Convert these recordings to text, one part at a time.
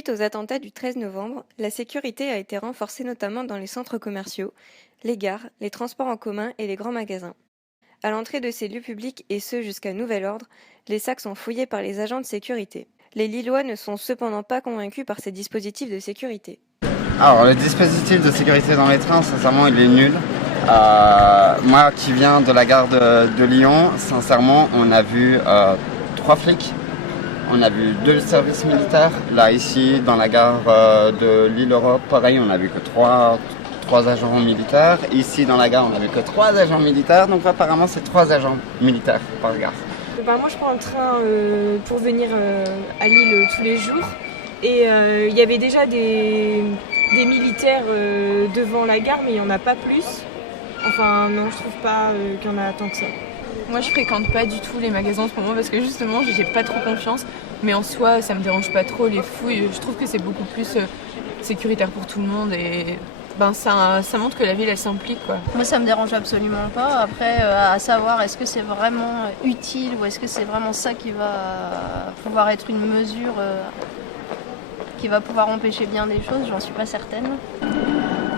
Suite aux attentats du 13 novembre, la sécurité a été renforcée notamment dans les centres commerciaux, les gares, les transports en commun et les grands magasins. À l'entrée de ces lieux publics, et ce jusqu'à nouvel ordre, les sacs sont fouillés par les agents de sécurité. Les Lillois ne sont cependant pas convaincus par ces dispositifs de sécurité. Alors le dispositif de sécurité dans les trains, sincèrement, il est nul. Moi qui viens de la gare de Lyon, sincèrement, on a vu 3 flics. On a vu 2 services militaires. Là, ici, dans la gare de Lille-Europe, pareil, on a vu que 3 agents militaires. Ici, dans la gare, on a vu que 3 agents militaires. Donc apparemment, c'est 3 agents militaires par gare. Moi, je prends le train pour venir à Lille tous les jours. Et il y avait déjà des militaires devant la gare, mais il n'y en a pas plus. Enfin, non, je trouve pas qu'il y en a tant que ça. Moi, je fréquente pas du tout les magasins en ce moment parce que justement, j'ai pas trop confiance. Mais en soi, ça me dérange pas trop les fouilles. Je trouve que c'est beaucoup plus sécuritaire pour tout le monde et ça montre que la ville elle s'implique, quoi. Moi, ça me dérange absolument pas. Après, à savoir, est-ce que c'est vraiment utile ou est-ce que c'est vraiment ça qui va pouvoir être une mesure qui va pouvoir empêcher bien des choses, j'en suis pas certaine.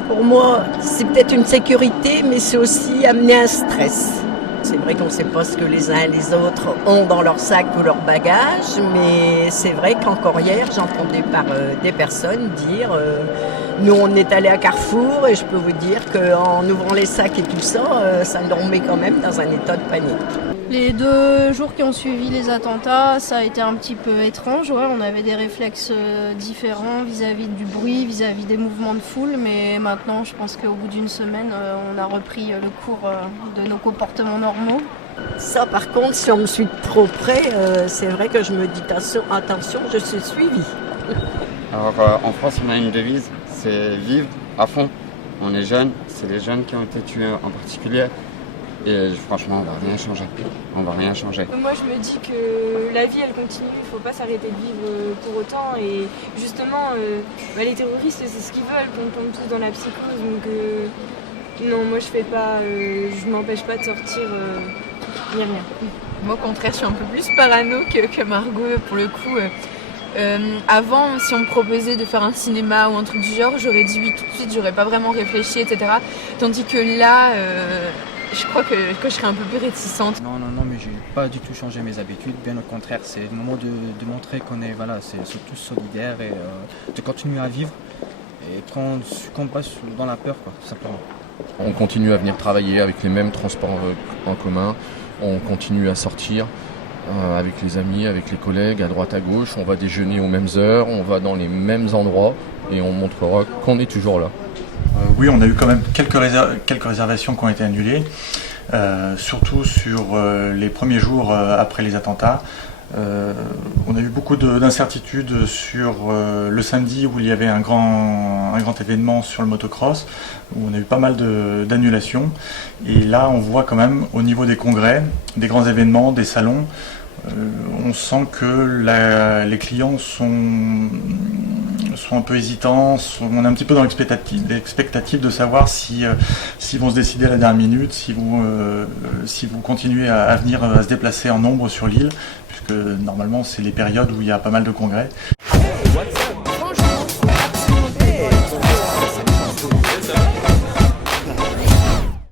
Pour moi, c'est peut-être une sécurité, mais c'est aussi amener un stress. C'est vrai qu'on ne sait pas ce que les uns et les autres ont dans leur sac ou leur bagage, mais c'est vrai qu'encore hier, j'entendais par des personnes dire nous on est allé à Carrefour et je peux vous dire qu'en ouvrant les sacs et tout ça, ça nous remet quand même dans un état de panique. Les 2 jours qui ont suivi les attentats, ça a été un petit peu étrange. Ouais, on avait des réflexes différents vis-à-vis du bruit, vis-à-vis des mouvements de foule, mais maintenant je pense qu'au bout d'une semaine, on a repris le cours de nos comportements normaux. Ça par contre, si on me suit de trop près, c'est vrai que je me dis attention, je suis suivie. Alors en France, on a une devise, c'est vivre à fond. On est jeunes, c'est les jeunes qui ont été tués en particulier. Et franchement, on va rien changer. Moi, je me dis que la vie, elle continue. Il faut pas s'arrêter de vivre pour autant. Et justement, les terroristes, c'est ce qu'ils veulent, qu'on tombe tous dans la psychose. Donc, non, moi, je m'empêche pas de sortir ni rien. Moi, au contraire, je suis un peu plus parano que Margot, pour le coup. Avant, si on me proposait de faire un cinéma ou un truc du genre, j'aurais dit oui tout de suite, j'aurais pas vraiment réfléchi, etc. Tandis que là, je crois que je serais un peu plus réticente. Non, mais j'ai pas du tout changé mes habitudes. Bien au contraire, c'est le moment de montrer c'est tous solidaires et de continuer à vivre et prendre ce qu'on passe dans la peur, quoi, tout simplement. On continue à venir travailler avec les mêmes transports en commun. On continue à sortir avec les amis, avec les collègues, à droite, à gauche. On va déjeuner aux mêmes heures, on va dans les mêmes endroits et on montrera qu'on est toujours là. Oui, on a eu quand même quelques réservations qui ont été annulées, surtout sur les premiers jours après les attentats. On a eu beaucoup d'incertitudes sur le samedi où il y avait un grand événement sur le motocross, où on a eu pas mal d'annulations. Et là, on voit quand même au niveau des congrès, des grands événements, des salons, on sent que les clients sont un peu hésitants, on est un petit peu dans l'expectative de savoir s'ils vont se décider à la dernière minute, si vous continuez à venir à se déplacer en nombre sur l'île, puisque normalement c'est les périodes où il y a pas mal de congrès.